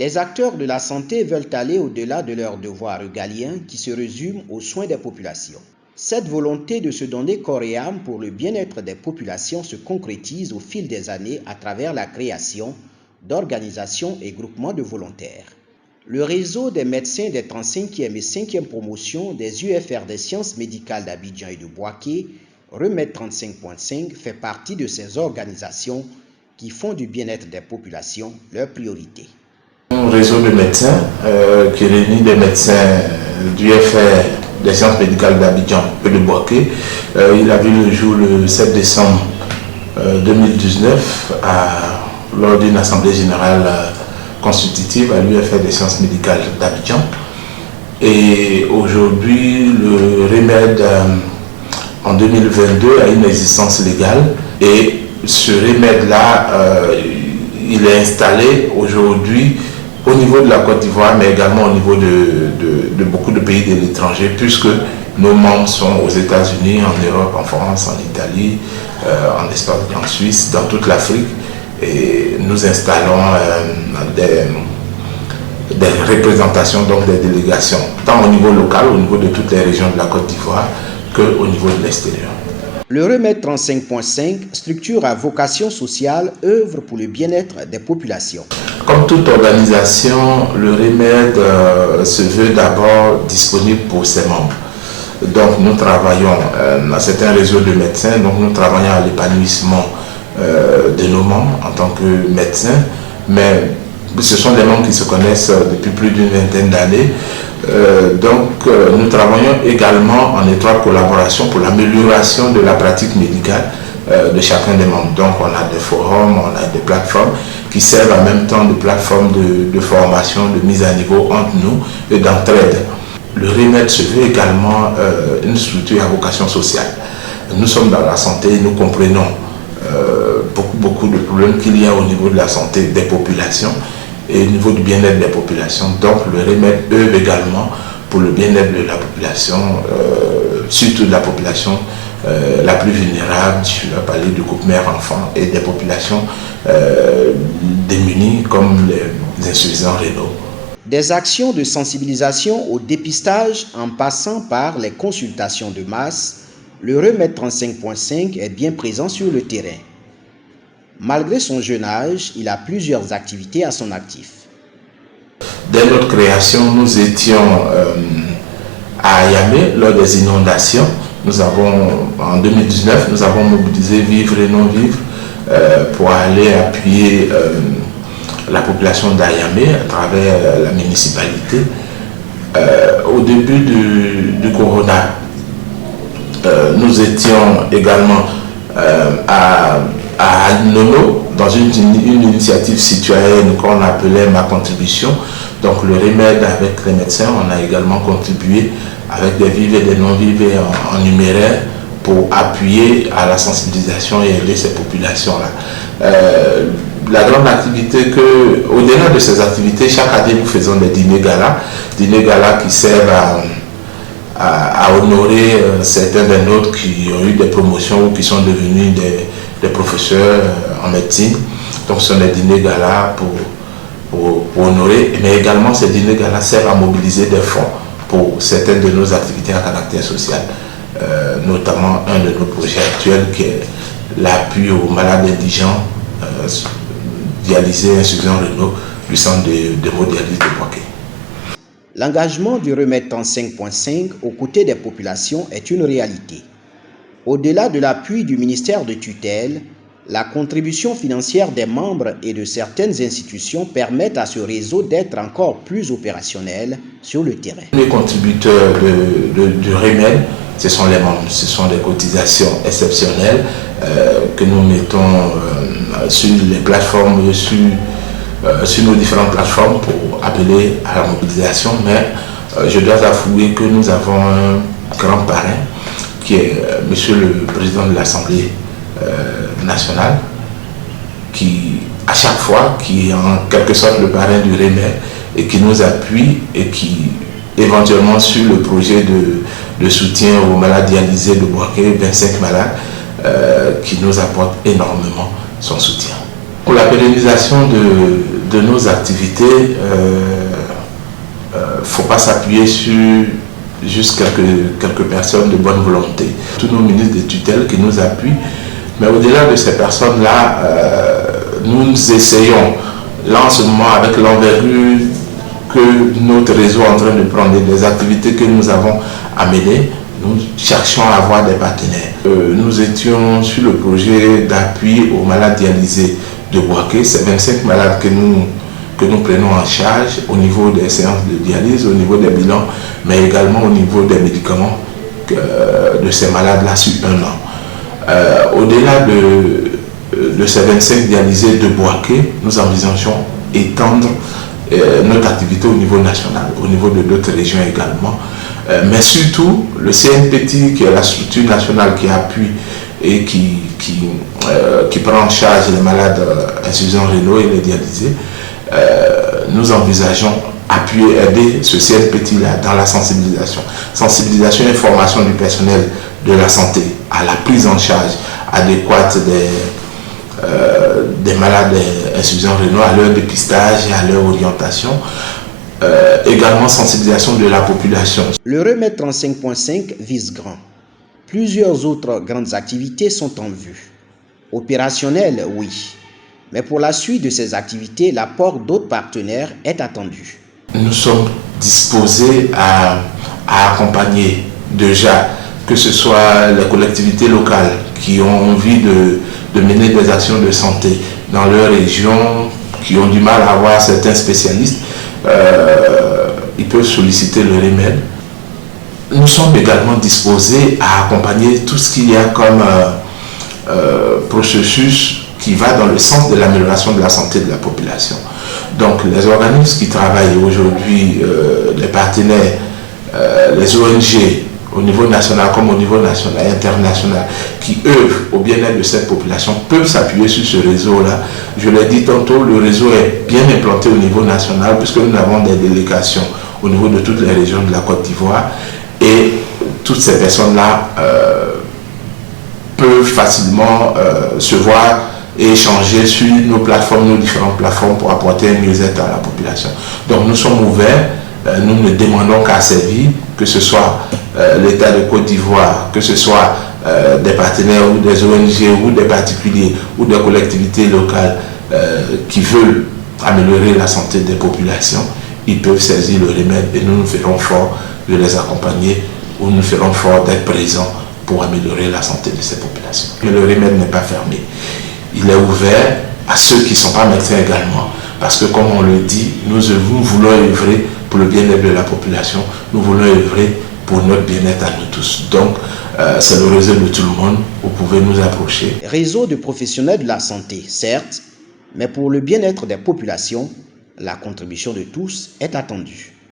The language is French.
Les acteurs de la santé veulent aller au-delà de leurs devoirs régaliens qui se résument aux soins des populations. Cette volonté de se donner corps et âme pour le bien-être des populations se concrétise au fil des années à travers la création d'organisations et groupements de volontaires. Le réseau des médecins des 35e et 5e promotions des UFR des sciences médicales d'Abidjan et de Bouaké, Remède 35.5, fait partie de ces organisations qui font du bien-être des populations leur priorité. Un réseau de médecins qui réunit des médecins du UFR des sciences médicales d'Abidjan et de Bouaké. Il a vu le jour le 7 décembre 2019 lors d'une assemblée générale constitutive à l'UFR des sciences médicales d'Abidjan. Et aujourd'hui, le remède en 2022 a une existence légale. Et ce remède-là, il est installé aujourd'hui au niveau de la Côte d'Ivoire, mais également au niveau de beaucoup de pays de l'étranger, puisque nos membres sont aux États-Unis, en Europe, en France, en Italie, en Espagne, en Suisse, dans toute l'Afrique. Et nous installons des représentations, donc des délégations, tant au niveau local, au niveau de toutes les régions de la Côte d'Ivoire, qu'au niveau de l'extérieur. Le Remède 35.5, structure à vocation sociale, œuvre pour le bien-être des populations. Comme toute organisation, le Remède se veut d'abord disponible pour ses membres. Donc nous travaillons, c'est un réseau de médecins, donc nous travaillons à l'épanouissement de nos membres en tant que médecins, mais ce sont des membres qui se connaissent depuis plus d'une vingtaine d'années. Nous travaillons également en étroite collaboration pour l'amélioration de la pratique médicale de chacun des membres. Donc on a des forums, on a des plateformes qui servent en même temps de plateformes de formation, de mise à niveau entre nous et d'entraide. Le Remède se veut également une structure à vocation sociale. Nous sommes dans la santé, nous comprenons beaucoup de problèmes qu'il y a au niveau de la santé des populations et au niveau du bien-être des populations. Donc le Remède œuvre également pour le bien-être de la population, surtout de la population la plus vulnérable. Je vais parler du couple mère-enfant et des populations démunies comme les insuffisants rénaux. Des actions de sensibilisation au dépistage en passant par les consultations de masse, le Remède 35.5 est bien présent sur le terrain. Malgré son jeune âge, il a plusieurs activités à son actif. Dès notre création, nous étions à Ayamé lors des inondations. En 2019, nous avons mobilisé Vivre et Non Vivre pour aller appuyer la population d'Ayamé à travers la municipalité. Au début du corona, nous étions également à Nono, dans une initiative citoyenne qu'on appelait Ma Contribution. Donc le Remède avec les médecins, on a également contribué avec des vivres et des non-vivres en numéraire pour appuyer à la sensibilisation et aider ces populations-là. La grande activité au-delà de ces activités, chaque année nous faisons des dîners galas qui servent à honorer certains des nôtres qui ont eu des promotions ou qui sont devenus des professeurs en médecine. Donc ce sont des dîners galas pour honorer, mais également ces dîners galas servent à mobiliser des fonds pour certaines de nos activités à caractère social, notamment un de nos projets actuels qui est l'appui aux malades indigents dialysés insuffisants rénaux du centre de dialyse de Bouaké. L'engagement du Remède 35.5 aux côtés des populations est une réalité. Au-delà de l'appui du ministère de tutelle, la contribution financière des membres et de certaines institutions permettent à ce réseau d'être encore plus opérationnel sur le terrain. Les contributeurs du Remède, ce sont les membres, ce sont des cotisations exceptionnelles que nous mettons sur les plateformes, sur nos différentes plateformes pour appeler à la mobilisation. Mais je dois avouer que nous avons un grand parrain qui est Monsieur le Président de l'Assemblée nationale, qui à chaque fois, qui est en quelque sorte le parrain du Remède et qui nous appuie et qui éventuellement sur le projet de soutien aux malades dialysés de Bouaké, 25 malades, qui nous apporte énormément son soutien. Pour la pérennisation de nos activités, ne faut pas s'appuyer sur juste quelques personnes de bonne volonté. Tous nos ministres de tutelle qui nous appuient, mais au-delà de ces personnes-là, nous essayons, là en ce moment, avec l'envergure que notre réseau est en train de prendre, des activités que nous avons à mener, nous cherchons à avoir des partenaires. Nous étions sur le projet d'appui aux malades dialysés de Bouaké. C'est 25 malades que nous prenons en charge au niveau des séances de dialyse, au niveau des bilans, mais également au niveau des médicaments de ces malades-là sur un an. Au-delà de ces 25 dialysés de Bouaké, nous envisageons étendre notre activité au niveau national, au niveau de d'autres régions également. Mais surtout, le CNPT, qui est la structure nationale qui appuie et qui prend en charge les malades insuffisants rénaux et les dialysés, nous envisageons appuyer, aider ce CNPT-là dans la sensibilisation. Sensibilisation et formation du personnel de la santé à la prise en charge adéquate des malades insuffisants rénaux, à leur dépistage et à leur orientation. Également sensibilisation de la population. Le remède 35.5 vise grand. Plusieurs autres grandes activités sont en vue. Opérationnelles, oui. Mais pour la suite de ces activités, l'apport d'autres partenaires est attendu. Nous sommes disposés à accompagner déjà, que ce soit les collectivités locales qui ont envie de mener des actions de santé dans leur région, qui ont du mal à avoir certains spécialistes, ils peuvent solliciter le remède. Nous sommes également disposés à accompagner tout ce qu'il y a comme processus qui va dans le sens de l'amélioration de la santé de la population. Donc les organismes qui travaillent aujourd'hui, les partenaires, les ONG au niveau national comme au niveau national et international qui œuvrent au bien-être de cette population peuvent s'appuyer sur ce réseau-là. Je l'ai dit tantôt, le réseau est bien implanté au niveau national puisque nous avons des délégations au niveau de toutes les régions de la Côte d'Ivoire et toutes ces personnes-là peuvent facilement se voir et échanger sur nos plateformes, nos différentes plateformes pour apporter un mieux-être à la population. Donc nous sommes ouverts, nous ne demandons qu'à servir, que ce soit l'État de Côte d'Ivoire, que ce soit des partenaires ou des ONG ou des particuliers ou des collectivités locales qui veulent améliorer la santé des populations, ils peuvent saisir le remède et nous nous ferons fort de les accompagner ou nous ferons fort d'être présents pour améliorer la santé de ces populations. Mais le remède n'est pas fermé. Il est ouvert à ceux qui ne sont pas médecins également. Parce que comme on le dit, nous voulons œuvrer pour le bien-être de la population. Nous voulons œuvrer pour notre bien-être à nous tous. Donc, c'est le réseau de tout le monde. Vous pouvez nous approcher. Réseau de professionnels de la santé, certes, mais pour le bien-être des populations, la contribution de tous est attendue.